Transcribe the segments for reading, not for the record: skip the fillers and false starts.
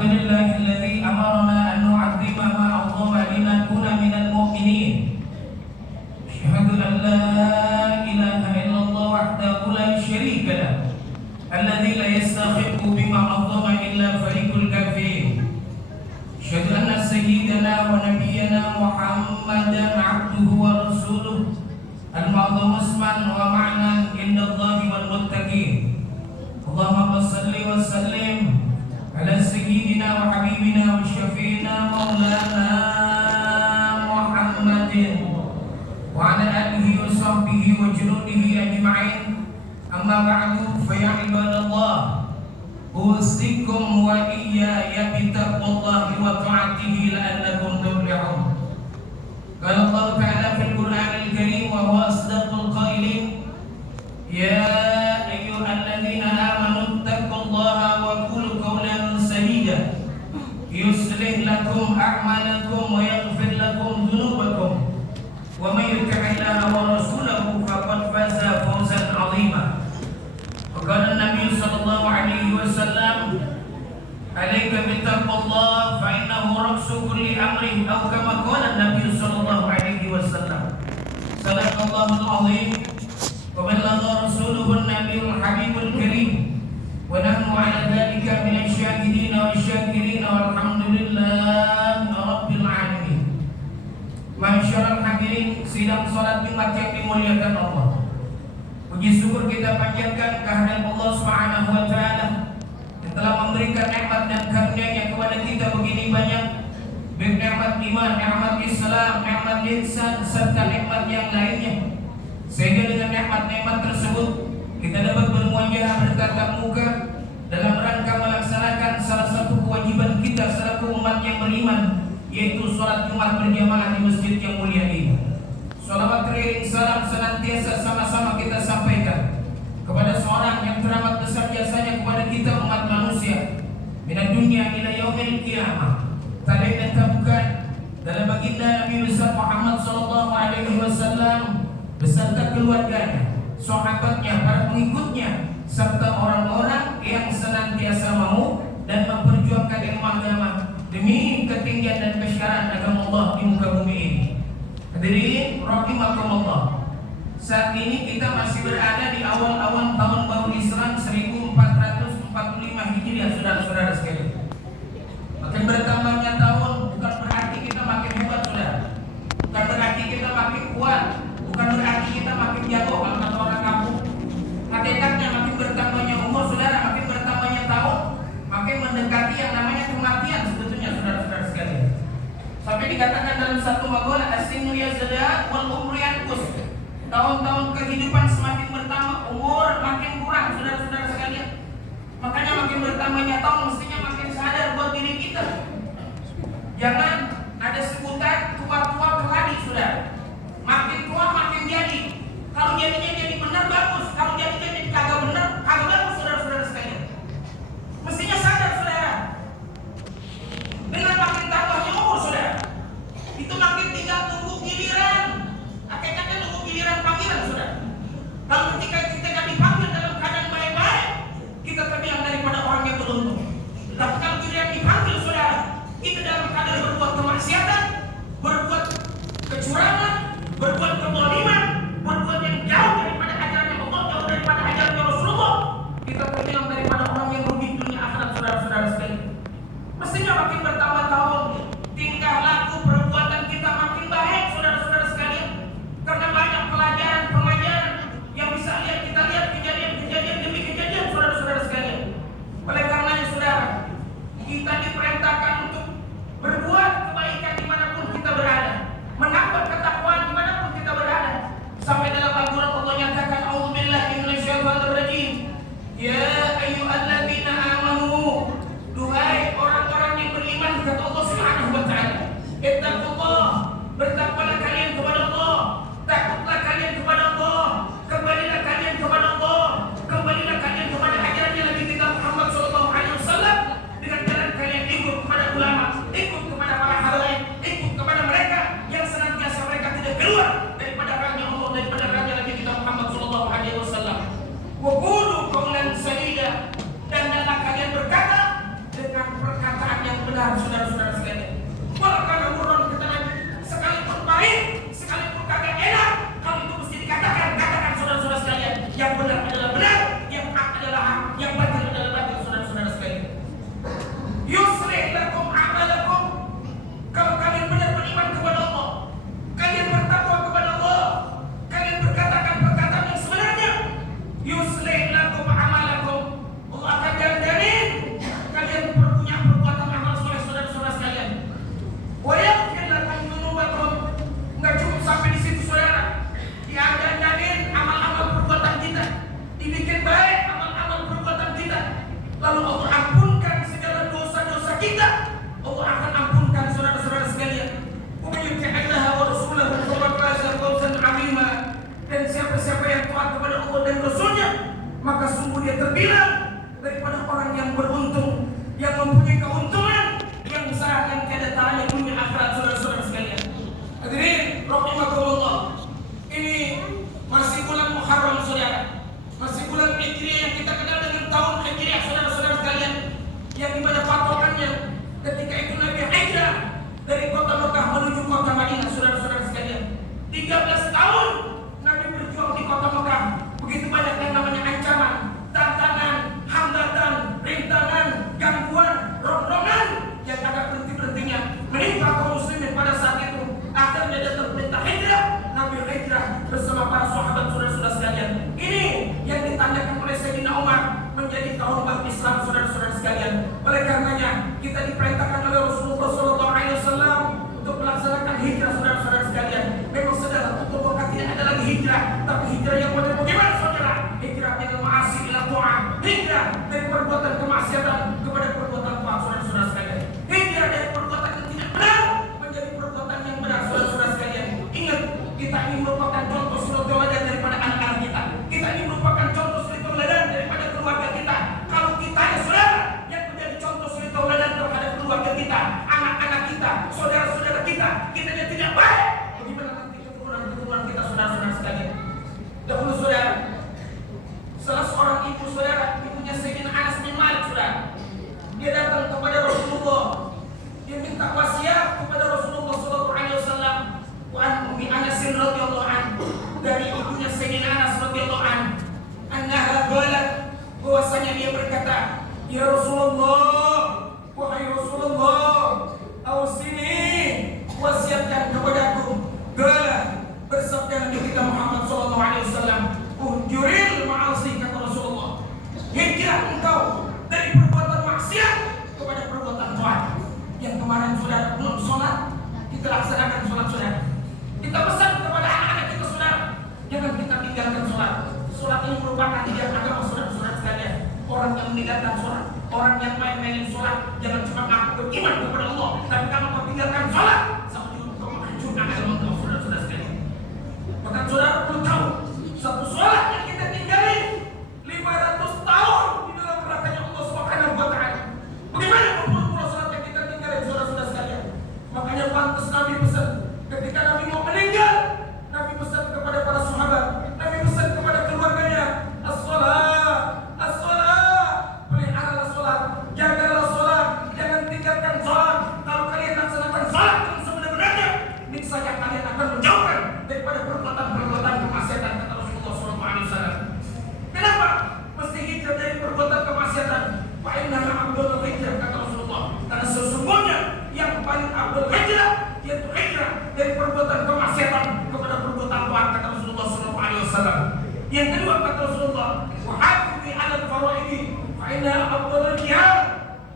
Alhamdulillahilladzi amarna an nu'azzima ma 'azzama linakuna minal mu'minin. Asyhadu an la ilaha illallah wahdahu la syarika lah. Alladzi la yastahiqqu bima 'azzama illa fariqul kafirin. Asyhadu anna sayyidana wa nabiyyana Muhammadan 'abduhu wa rasuluh al-ma'dhum isman wa ma'nan indallahi wal muttaqin. Allahumma shalli wa sallim ala sayyidina wa habibina wa syafi'ina maulana Muhammadin wa ala alihi wa sahbihi wa junudihi ajma'in. Amma ba'du, fa ya ibadallah, usikum wa iyaya bittaqwallahi wa ta'atihi la'allakum tuflihun. Qala Allah Ta'ala fil Qur'anil Karim wa huwa asdaqul qailin, ya ayyuhalladzina amanu taqullaha wa qulu qawlan sadida yuslih lakum a'malakum wa yaghfir lakum dhunubakum wa may yuti'illaha wa rasulahu faqad faza fawzan 'azima. Wa qala an-nabiy sallallahu alaihi wasallam, alayka bittaqwallah fa innahu ra'su kulli amrin, aw kama qala an-nabiy sallallahu alaihi wasallam. Sadaqallahul 'azim wa ballagha rasuluhu an-nabiyul habibul karim. Wa nahnu 'ala dhalika minasy syahidin wa syakirin walhamdulillahi rabbil alamin. Masyaallah hadirin sidang salat Jumat yang dimuliakan Allah. Puji syukur kita panjatkan kehadirat Allah Subhanahu wa taala yang telah memberikan nikmat dan karunia-Nya kepada kita begini banyak, baik nikmat iman, nikmat Islam, nikmat ihsan serta nikmat yang lainnya. Sehingga dengan nikmat-nikmat tersebut kita dapat bermuajah bertatap muka dalam rangka melaksanakan salah satu kewajiban kita selaku umat yang beriman, yaitu sholat Jumat berjamaah di masjid yang mulia ini. Shalawat teriring salam senantiasa sama-sama kita sampaikan kepada seorang yang teramat besar jasanya kepada kita umat manusia, minad dunya ila yaumil qiyamah. Tadi dan bukan dalam baginda Nabi besar Muhammad sallallahu alaihi wasallam beserta keluarganya, sahabatnya, para pengikutnya, serta orang-orang yang senantiasa mau dan memperjuangkan ilmu agama demi ketinggian dan kesyaratan agama Allah di muka bumi ini. Hadirin rahimakumullah, saat ini kita masih berada di awal-awal tahun baru Islam 1445 Hijriah, saudara-saudara sekalian. Makin bertambahnya tahun bukan berarti kita makin hebat, saudara. Bukan berarti kita makin kuat, bukan berarti kita makin jago kalau kata orang kampung. Hakikatnya makin bertambahnya umur, saudara, makin bertambahnya tahun, makin mendekati yang namanya kematian sebetulnya, saudara-saudara sekalian. Sampai dikatakan dalam satu maqalah, as-sinnu yazda wal umru yanqus. Tahun-tahun kehidupan semakin bertambah, umur makin kurang, saudara-saudara sekalian. Makanya makin bertambahnya tahun mestinya makin sadar buat diri kita. Jangan ada sebutan tua-tua keladi, saudara. Makin tua makin jadi. Kalau jadinya jadi benar bagus, kalau jadinya jadi kagak benar, kagak bagus, saudara-saudara sekalian. Mestinya sadar, saudara. Dengan makin tambahnya umur, saudara, itu makin tinggal tunggu giliran. Hakikatnya tunggu giliran panggilan, saudara. Kalau ketika kita gak dipanggil dalam keadaan baik-baik, kita terbilang daripada orang yang beruntung. Tapi kalau giliran dipanggil, saudara, kita dalam keadaan berbuat kemaksiatan, berbuat kecurangan, berbuat kezaliman, berbuat yang jauh dari taat kepada Allah dan Rasulnya, maka sungguh dia terbilang daripada orang yang beruntung, yang mempunyai keuntungan, yang usahakan tiada taranya punya akhirat. Saudara-saudara sekalian, hadirin rahimakumullah, ini masih bulan Muharram saudara, masih bulan Hijriah yang kita kenal dengan tahun Hijriah saudara-saudara sekalian, yang dimana patokannya ketika itu Nabi hijrah dari kota Mekah menuju kota Madinah. Saudara-saudara sekalian, 13 tahun Nabi berjuang di kota Mekah. Begitu banyak yang namanya ancaman, tantangan, hambatan, rintangan, gangguan, ronrongan yang ada berhenti-berhentinya menimpa kaum muslimin pada saat itu. Akhirnya datang perintah hijrah. Nabi hijrah bersama para sahabat. Saudara-saudara sekalian, ini yang ditandakan oleh Sayyidina Umar menjadi tahun baru Islam. Saudara-saudara sekalian, oleh karenanya kita diperintahkan oleh Rasulullah SAW untuk melaksanakan hijrah. Saudara-saudara sekalian, memang saudara untuk bukan tidak ada lagi hijrah, tapi hijrah yang model bagaimana saudara? Hijrah dari ma'asi ila ta'ah, hijrah dari perbuatan kemaksiatan kepada perbuatan taat. Saudara-saudara sekalian, hijrah dari perbuatan yang tidak benar menjadi perbuatan yang benar. Saudara-saudara sekalian, ingat, kita ini merupakan contoh suri tauladan daripada anak-anak kita. Kita ini merupakan contoh suri tauladan daripada keluarga kita. Kalau kita ya saudara yang menjadi contoh suri tauladan terhadap keluarga kita, anak-anak kita, saudara-saudara kita yang tidak baik, bagaimana nanti keturunan kita? Saudara-saudara sekalian, dahulu saudara, salah seorang ibu saudara, ibunya Sayyidina Anas bin Malik saudara, dia datang kepada Rasulullah, dia minta wasiat kepada Rasulullah SAW. Wa an Ummi Anas radhiyallahu anhu, dari ibunya Sayyidina Anas radhiyallahu anhu, annaha qalat, bahwasanya dia berkata, ya Rasulullah, wahai Rasulullah, ausini, wasiatkan kepadaku. Qala, bersabda Nabi kita Muhammad SAW, uhjuril ma'asi, kata Rasulullah, hijrah engkau dari perbuatan maksiat kepada perbuatan taat. Yang kemarin saudara belum sholat, kita laksanakan sholat saudara. Kita pesan kepada anak-anak kita saudara, jangan kita tinggalkan sholat. Sholat ini merupakan tiga agama saudara-saudara sekalian. Orang yang meninggalkan sholat, orang yang main-mainin sholat, jangan cuma ngaku beriman kepada Allah, tapi kalau kau tinggalkan sholat, sama juga kau menghancurkan agama kau. Saudara-saudara sekalian, bahkan saudara perlu tahu, satu sholat yang kita tinggalin 500 tahun di dalam nerakanya Allah Subhanahu wa Ta'ala. Bagaimana puluh-puluh sholat yang kita tinggalin, saudara-saudara sekalian? Makanya pantas Nabi pesan, ketika Nabi mau meninggal, Nabi pesan kepada para sahabat, Nabi pesan kepada keluarganya, as-sholat, as-sholat, peliharalah sholat, jagalah sholat, jangan tinggalkan sholat. Kalau kalian laksanakan sholat dengan sebenar-benarnya, niscaya kalian akan menjauhkan daripada perbuatan-perbuatan kemaksiatan, kata Rasulullah SAW. Kenapa mesti hijrah dari perbuatan kemaksiatan? Fa innaha afdalul hijrah, kata Rasulullah, karena sesungguhnya yang paling afdal hijrah yaitu hijrah dari perbuatan kemaksiatan kepada perbuatan taat, kata Rasulullah SAW. Yang kedua, kata Rasulullah, wa hafizi 'alal faraidi fa innaha afdalul jihad,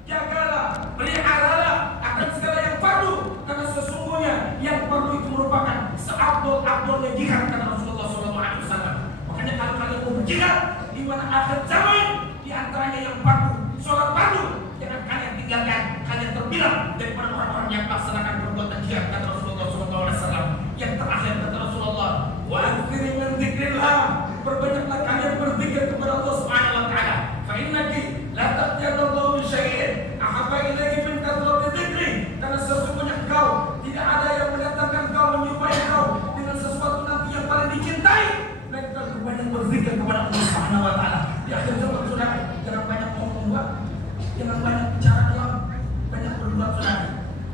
jagalah, peliharalah akan segala yang fardu, karena sesungguhnya yang fardu itu merupakan seabdul-abdulnya jihad, kata Rasulullah SAW. Makanya kalau kalian mau berjihad di mana akhir zaman, di antaranya yang fardu, sholat fardu, jangan kalian tinggalkan. Kalian terbilang daripada orang-orang yang melaksanakan perbuatan jihad, kata Rasulullah SAW. Yang terakhir, kata Rasulullah, wa aktsiri min dzikrillah, perbanyaklah kalian berzikir kepada Allah Subhanahu wa Ta'ala. Fa innaki la taqdiru bi syai'in ahabba ilaihi min kathrati dzikri, karena sesungguhnya engkau tidak ada yang mendatangkan engkau, menyupai engkau dengan sesuatu nanti yang paling dicintai, melainkan banyak berzikir kepada Allah Subhanahu wa Ta'ala. Di akhir zaman saudara, jangan banyak ngomong doang, jangan banyak bicara doang, banyak berbuat saudara,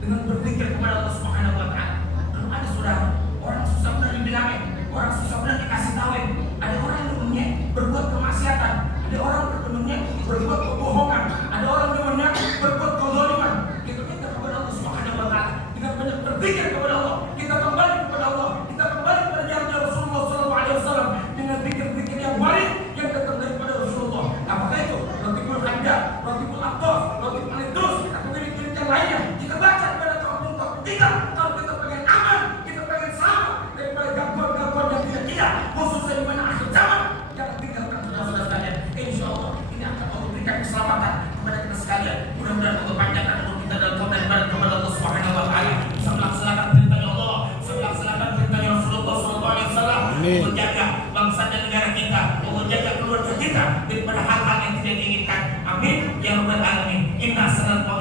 dengan berzikir kepada Allah Subhanahu wa Ta'ala. Kalau ada saudara, orang susah benar dibilangin, orang susah benar dikasih tauin, ada orang yang demennya berbuat kemaksiatan, ada orang demennya berbuat kebohongan, ada orang demennya berbuat kezaliman. Kita minta kepada Allah Subhanahu wa Ta'ala dengan banyak berzikir kepada Allah, kita kembali kepada Allah, kita kembali kepada jalannya Rasulullah SAW dengan zikir-zikir yang baik yang datang daripada Rasulullah. Apakah itu? Rotibul Hajjah, Rotibul Aqdas, Rotibul Anidus, atau wirid-wirid yang lainnya. Kita baca kepada kaum kita, kalau kita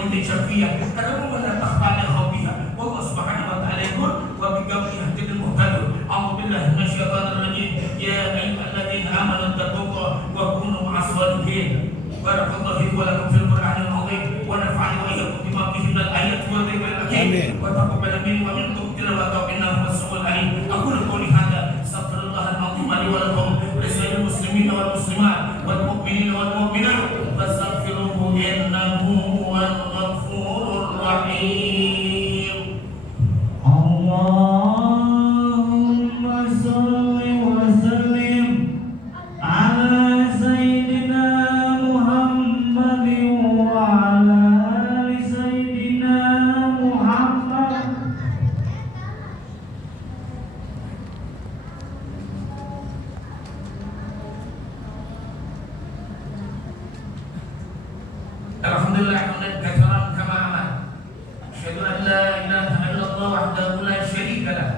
itu syafiyah karena menatah pada hobiha Allah subhanahu wa ta'ala yaqul wa biqawli hadil muhtadun a'udzu billahi minasyaitonir rajim ya ayyuhalladzina amanu taqullaha wa kunu ma'as sadiqin barakallahu wa lakum fil qur'anil azim wa nafa'ani wa iyyakum bima fihi minal ayati wa dhikril hakim wa taqabbal minni wa minkum tilawatahu innahu was-sami'ul alim aqulu qawli hadha astaghfirullahal azim li wa lakum wa lisa'iril muslimina wal muslimat wal mu'minina wal mu'minat fastaghfiruhu innahu huwal ghafurur rahim. Allahumma shalli wa sallim ala sayyidina Muhammadin wa ala ali sayyidina Muhammad. Alhamdulillah hamdan katsiran kama amar. Asyhadu an la ilaha illallah wahdahu la syarika lah.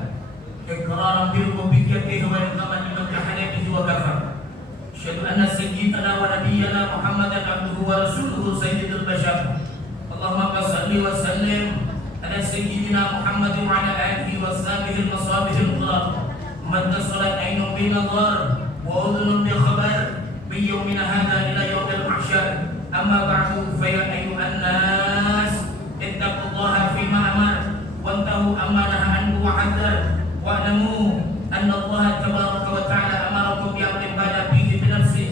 Iqraran bi rububiyyatihi wa iqaman liman jahada bihi wa kafar. Asyhadu anna sayyidana wa nabiyyana Muhammadan abduhu wa rasuluhu sayyidul bashar. Allahumma shalli wa sallim ala sayyidina Muhammad wa ala alihi wa sahbihi al-masabih al-qurab. Madda salat aynun bi nadhar wa udhunun bi khabar bi yawmina hadha ila yawmil mahsyar. أما بعد فيا أيها الناس اتقوا الله فيما أمر وانتهوا أما نهى عنه وحذر واعلموا أن الله تبارك وتعالى أمركم بأمر بدا فيه بنفسه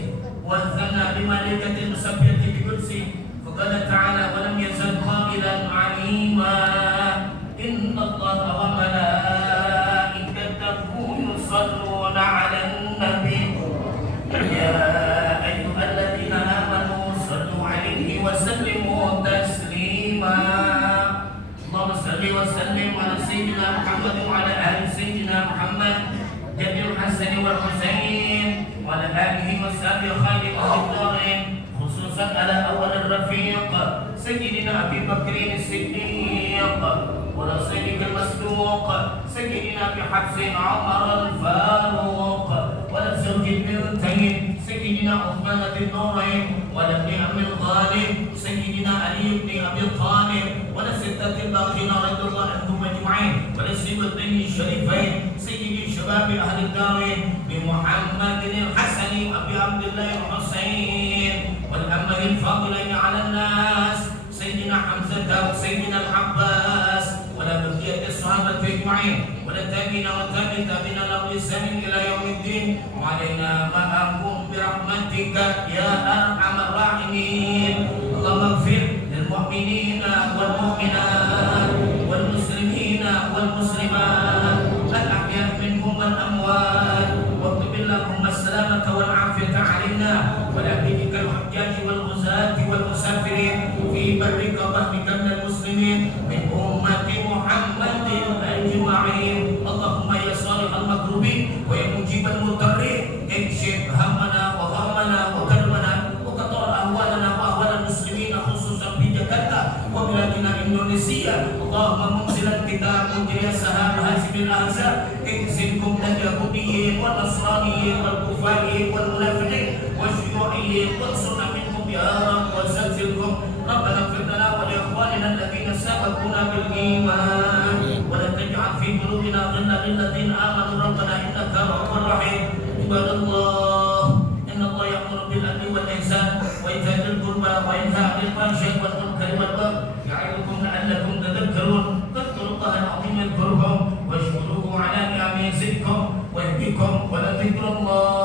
وأذن بملائكة المسبحة بقدسه فقال تعالى ولم يزل قائلا عليما إن الله وملائكته يصلون على النبي يا أيها الذين آمنوا وسلموا تسليما اللهم صل وسلم على سيدنا محمد وعلى آل سيدنا محمد جد الحسن والحسين وعلى آله وصحبه خالق الدارين خصوصا على أول الرفيق سيدنا أبي بكر الصديق ولا صديق المصدوق سيدنا بحبس عمر الفاروق ولا زوج البنتين سيدنا عثمان بن نورين ولا ابن عم الغالب سيدنا علي بن ابي طالب ولا ستة الباقين رضي الله عنهم اجمعين ولا السبطين الشريفين سيدي شباب اهل الدارين بمحمد الحسن وابي عبد الله الحسين والامه الفاضلين على الناس سيدنا حمزه وسيدنا العباس ولا بقيه الصحابه اجمعين ولا التابعين والتابعين تابعين لهم بإحسان الى يوم الدين وعلينا معهم برحمتك يا ارحم الراحمين. اللهم اغفر للمؤمنين والمؤمنات والمسلمين والمسلمات الاحياء منهم والاموات واكتب اللهم السلامه والعافيه علينا ولا بك الحجاج والغزاة والمسافرين في برك وبحرك من المسلمين من امه محمد اجمعين. اللهم يا صالح المكروبين ويا مجيب المضطرين اكشف همنا وغمنا وكربنا وقطع اهوالنا واهوال المسلمين خصوصا في جاكرتا وبلادنا اندونيسيا. اللهم منزل الكتاب مجري السحاب هازم الاحزاب اكسبكم من اليهوديين والنصرانيين والكفارين والمنافقين والشيوعيين وانصرنا منهم يا رب وزلزلهم. ربنا اغفر لنا ولاخواننا الذين سبقونا بالايمان ولا تجعل في قلوبنا غلا للذين امنوا ربنا انك رؤوف رحيم. عباد الله ان الله يامر بالعدل والاحسان وايتاء ذي القربى وينهى عن الفحشاء والمنكر والبغي يعظكم لعلكم تذكرون. فاذكروا الله العظيم يذكركم واشكروه على نعمه يزدكم ويهديكم ولذكر الله